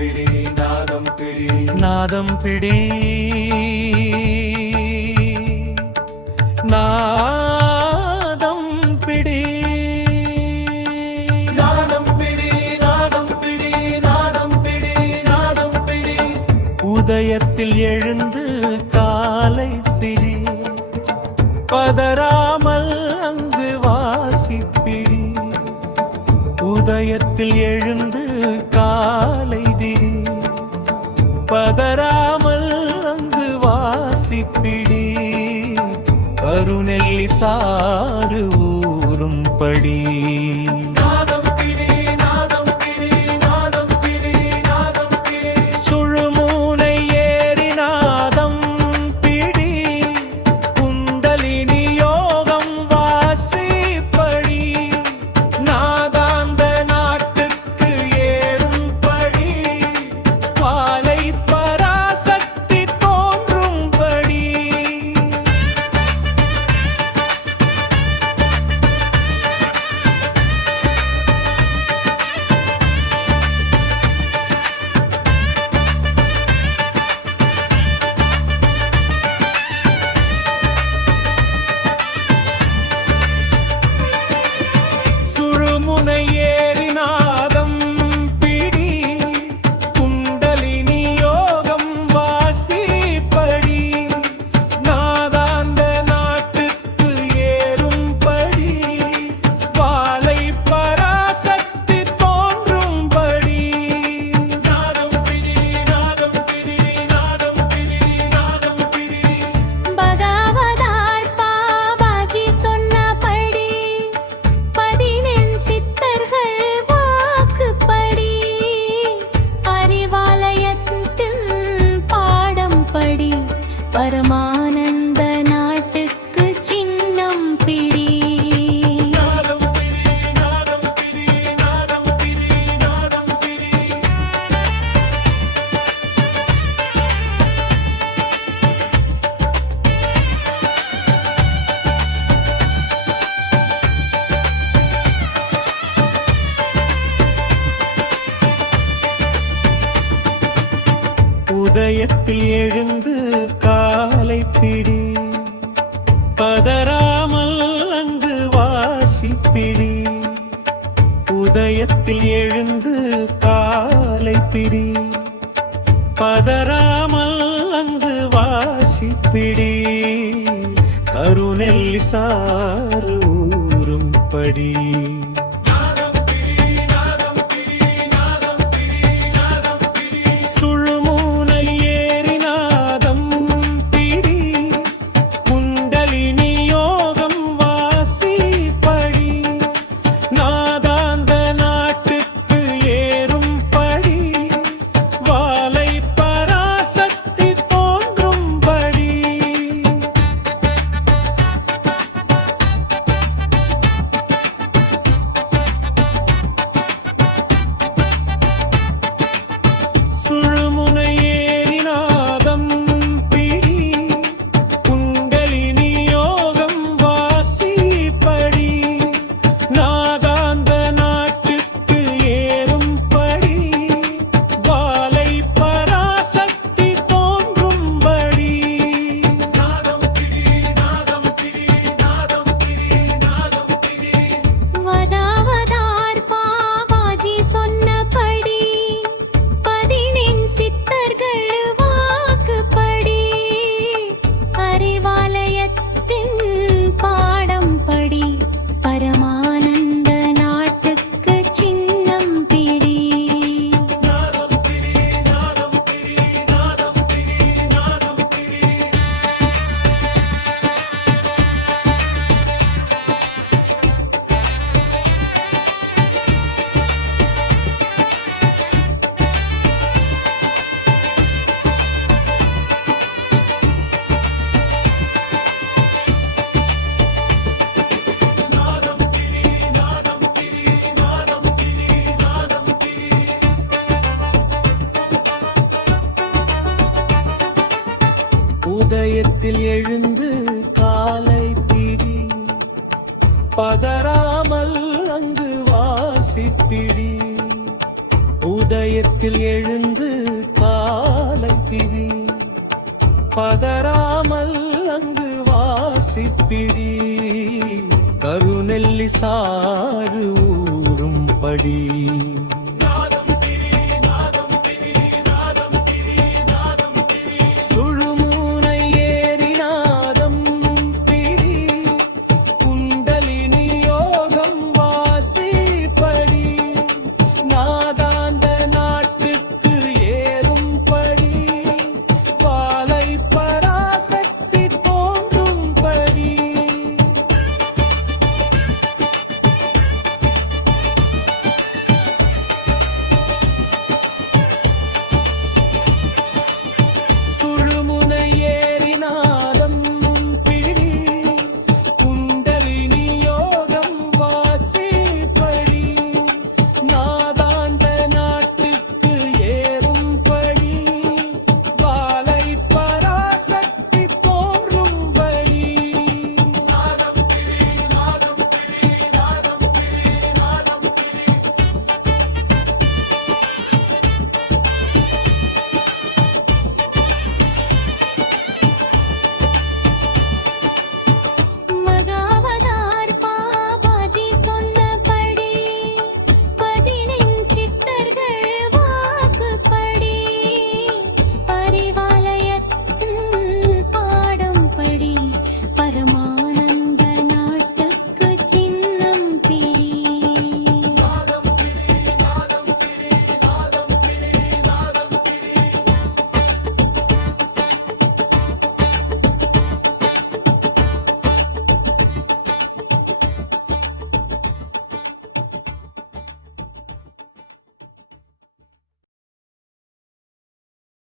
பிடி நாதம் பிடி. நாதம் பிடி. நாதம் பிடி. உதயத்தில் எழுந்து காலை திரி. பதறாமல் அங்கு வாசிப்பிடி. உதயத்தில் எழுந்து பதறாமல் அங்கு வாசிப்பிடி. கருநெல்லி சாறு ஊறும்படி. பரமானந்த நாட்டுக்கு சின்னம் பிடி. உதயத்தில் எழுந்து கா காலை பிடி பதறாமல் அங்கு வாசிப்பிடி. உதயத்தில் எழுந்து காலை பிடி பதறாமல் அங்கு வாசிப்பிடி. கருணெல்லி சாறு ஊறும்படி. பதறாமல் அங்கு வாசிப்பிடி. உதயத்தில் எழுந்து காலை பிடி. பதறாமல் அங்கு வாசிப்பிடி. கருநெல்லி சாறு ஊறும்படி.